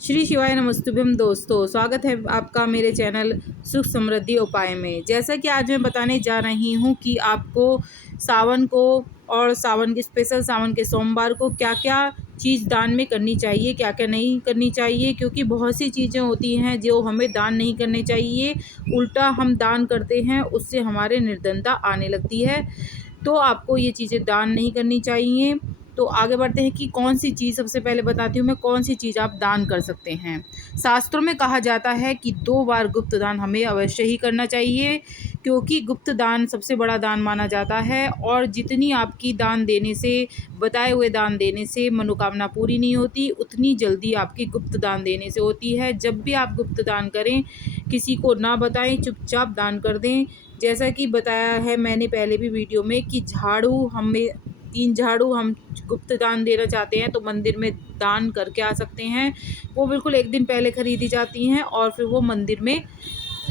श्री शिवाय नमस्तुभ्यम दोस्तों, स्वागत है आपका मेरे चैनल सुख समृद्धि उपाय में। जैसा कि आज मैं बताने जा रही हूँ कि आपको सावन को और सावन के स्पेशल सावन के सोमवार को क्या क्या चीज़ दान में करनी चाहिए, क्या क्या नहीं करनी चाहिए। क्योंकि बहुत सी चीज़ें होती हैं जो हमें दान नहीं करनी चाहिए, उल्टा हम दान करते हैं उससे हमारे निर्धनता आने लगती है। तो आपको ये चीज़ें दान नहीं करनी चाहिए। तो आगे बढ़ते हैं कि कौन सी चीज़, सबसे पहले बताती हूँ मैं कौन सी चीज़ आप दान कर सकते हैं। शास्त्रों में कहा जाता है कि 2 बार गुप्त दान हमें अवश्य ही करना चाहिए, क्योंकि गुप्त दान सबसे बड़ा दान माना जाता है। और जितनी आपकी दान देने से, बताए हुए दान देने से मनोकामना पूरी नहीं होती, उतनी जल्दी आपकी गुप्त दान देने से होती है। जब भी आप गुप्त दान करें, किसी को ना बताएं, चुपचाप दान कर दें। जैसा कि बताया है मैंने पहले भी वीडियो में कि झाड़ू, हमें 3 झाड़ू हम गुप्त दान देना चाहते हैं तो मंदिर में दान करके आ सकते हैं। वो बिल्कुल 1 दिन पहले खरीदी जाती हैं और फिर वो मंदिर में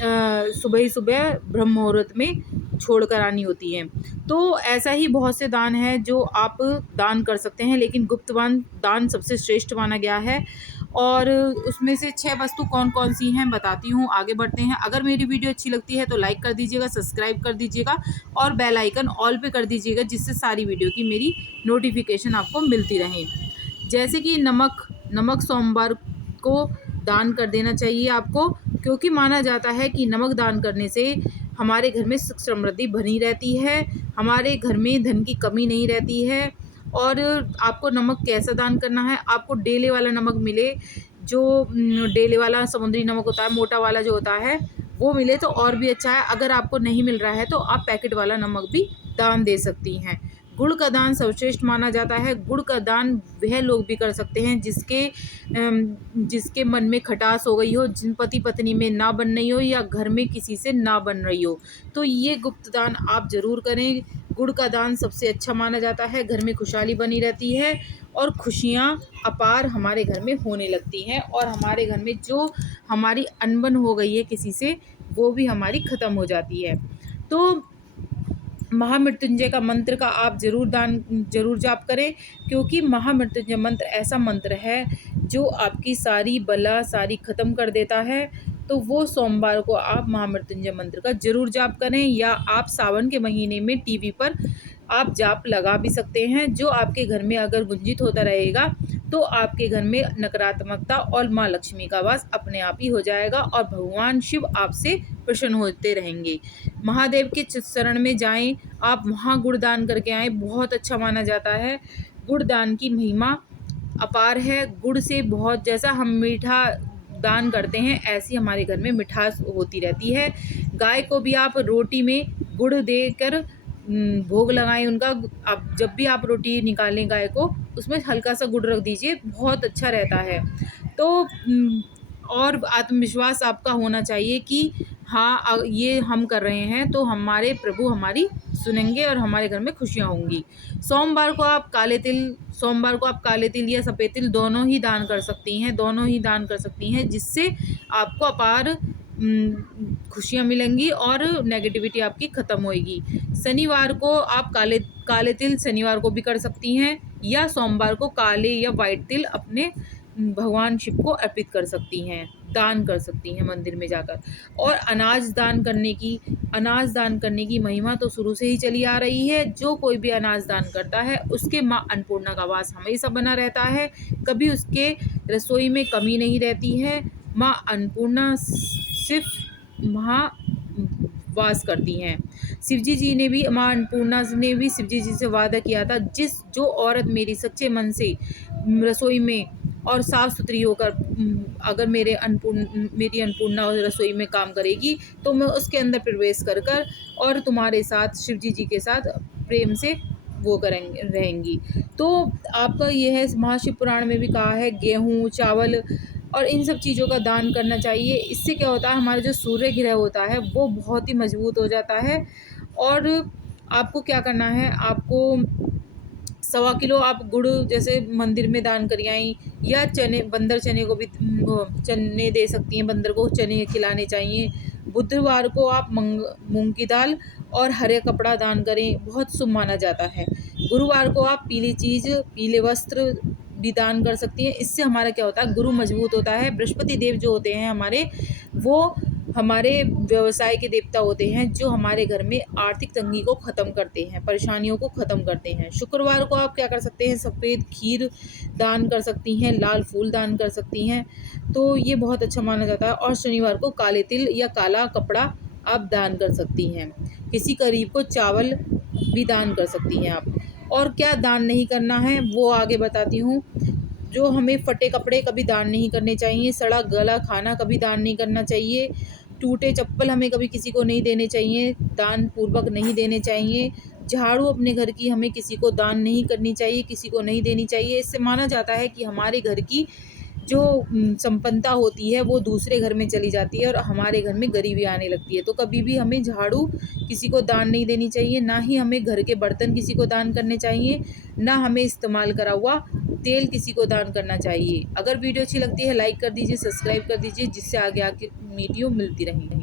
सुबह ही सुबह ब्रह्म मुहूर्त में छोड़ कर आनी होती हैं। तो ऐसा ही बहुत से दान हैं जो आप दान कर सकते हैं, लेकिन गुप्त दान सबसे श्रेष्ठ माना गया है। और उसमें से 6 वस्तु कौन-कौन सी हैं बताती हूँ। आगे बढ़ते हैं। अगर मेरी वीडियो अच्छी लगती है तो लाइक कर दीजिएगा, सब्सक्राइब कर दीजिएगा और बेल आइकन ऑल पे कर दीजिएगा, जिससे सारी वीडियो की मेरी नोटिफिकेशन आपको मिलती रहे। जैसे कि नमक सोमवार को दान कर देना चाहिए आपको, क्योंकि माना जाता है कि नमक दान करने से हमारे घर में सुख समृद्धि बनी रहती है, हमारे घर में धन की कमी नहीं रहती है। और आपको नमक कैसा दान करना है, आपको डेले वाला नमक मिले, जो डेले वाला समुद्री नमक होता है, मोटा वाला जो होता है वो मिले तो और भी अच्छा है। अगर आपको नहीं मिल रहा है तो आप पैकेट वाला नमक भी दान दे सकती हैं। गुड़ का दान सर्वश्रेष्ठ माना जाता है। गुड़ का दान वह लोग भी कर सकते हैं जिसके मन में खटास हो गई हो, जिन पति पत्नी में ना बन रही हो या घर में किसी से ना बन रही हो, तो ये गुप्त दान आप ज़रूर करें। गुड़ का दान सबसे अच्छा माना जाता है। घर में खुशहाली बनी रहती है और खुशियाँ अपार हमारे घर में होने लगती हैं, और हमारे घर में जो हमारी अनबन हो गई है किसी से, वो भी हमारी ख़त्म हो जाती है। तो महामृत्युंजय का मंत्र का आप ज़रूर जाप करें, क्योंकि महामृत्युंजय मंत्र ऐसा मंत्र है जो आपकी सारी बला सारी ख़त्म कर देता है। तो वो सोमवार को आप महामृत्युंजय मंत्र का ज़रूर जाप करें, या आप सावन के महीने में टीवी पर आप जाप लगा भी सकते हैं, जो आपके घर में अगर गुंजित होता रहेगा तो आपके घर में नकारात्मकता और माँ लक्ष्मी का वास अपने आप ही हो जाएगा और भगवान शिव आपसे प्रसन्न होते रहेंगे। महादेव के शरण में जाएं, आप वहाँ गुड़दान करके आएँ, बहुत अच्छा माना जाता है। गुड़दान की महिमा अपार है। गुड़ से बहुत, जैसा हम मीठा दान करते हैं ऐसी हमारे घर में मिठास होती रहती है। गाय को भी आप रोटी में गुड़ देकर भोग लगाएं उनका। आप जब भी आप रोटी निकालें गाय को, उसमें हल्का सा गुड़ रख दीजिए, बहुत अच्छा रहता है। तो और आत्मविश्वास आपका होना चाहिए कि हाँ, ये हम कर रहे हैं तो हमारे प्रभु हमारी सुनेंगे और हमारे घर में खुशियाँ होंगी। सोमवार को आप काले तिल या सफ़ेद तिल दोनों ही दान कर सकती हैं, जिससे आपको अपार खुशियाँ मिलेंगी और नेगेटिविटी आपकी ख़त्म होएगी। शनिवार को आप काले तिल शनिवार को भी कर सकती हैं, या सोमवार को काले या वाइट तिल अपने भगवान शिव को अर्पित कर सकती हैं, दान कर सकती हैं मंदिर में जाकर। और अनाज दान करने की महिमा तो शुरू से ही चली आ रही है। जो कोई भी अनाज दान करता है उसके माँ अन्नपूर्णा का वास हमेशा बना रहता है, कभी उसके रसोई में कमी नहीं रहती है। माँ अन्नपूर्णा सिर्फ वहाँ वास करती हैं। माँ अन्नपूर्णा ने भी शिवजी जी से वादा किया था, जो औरत मेरी सच्चे मन से रसोई में और साफ़ सुथरी होकर अगर मेरी अन्नपूर्णा रसोई में काम करेगी तो मैं उसके अंदर प्रवेश कर और तुम्हारे साथ शिवजी जी के साथ प्रेम से वो रहेंगी। तो आपका ये है, महाशिव पुराण में भी कहा है गेहूँ, चावल और इन सब चीज़ों का दान करना चाहिए। इससे क्या होता है, हमारा जो सूर्य ग्रह होता है वो बहुत ही मजबूत हो जाता है। और आपको क्या करना है, आपको 1.25 किलो आप गुड़ जैसे मंदिर में दान कर आई, या चने को भी चने दे सकती हैं, बंदर को चने खिलाने चाहिए। बुधवार को आप मूंग की दाल और हरे कपड़ा दान करें, बहुत शुभ माना जाता है। गुरुवार को आप पीली चीज़, पीले वस्त्र भी दान कर सकती हैं। इससे हमारा क्या होता है, गुरु मजबूत होता है। बृहस्पति देव जो होते हैं हमारे, वो हमारे व्यवसाय के देवता होते हैं, जो हमारे घर में आर्थिक तंगी को ख़त्म करते हैं, परेशानियों को ख़त्म करते हैं। शुक्रवार को आप क्या कर सकते हैं, सफ़ेद खीर दान कर सकती हैं, लाल फूल दान कर सकती हैं, तो ये बहुत अच्छा माना जाता है। और शनिवार को काले तिल या काला कपड़ा आप दान कर सकती हैं। किसी गरीब को चावल भी दान कर सकती हैं आप। और क्या दान नहीं करना है वो आगे बताती हूँ। जो हमें फटे कपड़े कभी दान नहीं करने चाहिए, सड़ा गला खाना कभी दान नहीं करना चाहिए, टूटे चप्पल हमें कभी किसी को नहीं देने चाहिए, दान पूर्वक नहीं देने चाहिए। झाड़ू अपने घर की हमें किसी को दान नहीं करनी चाहिए, किसी को नहीं देनी चाहिए। इससे माना जाता है कि हमारे घर की जो संपन्नता होती है वो दूसरे घर में चली जाती है और हमारे घर में गरीबी आने लगती है। तो कभी भी हमें झाड़ू किसी को दान नहीं देनी चाहिए, ना ही हमें घर के बर्तन किसी को दान करने चाहिए, ना हमें इस्तेमाल करा हुआ तेल किसी को दान करना चाहिए। अगर वीडियो अच्छी लगती है लाइक कर दीजिए, सब्सक्राइब कर दीजिए, जिससे आगे वीडियो मिलती रहेंगी।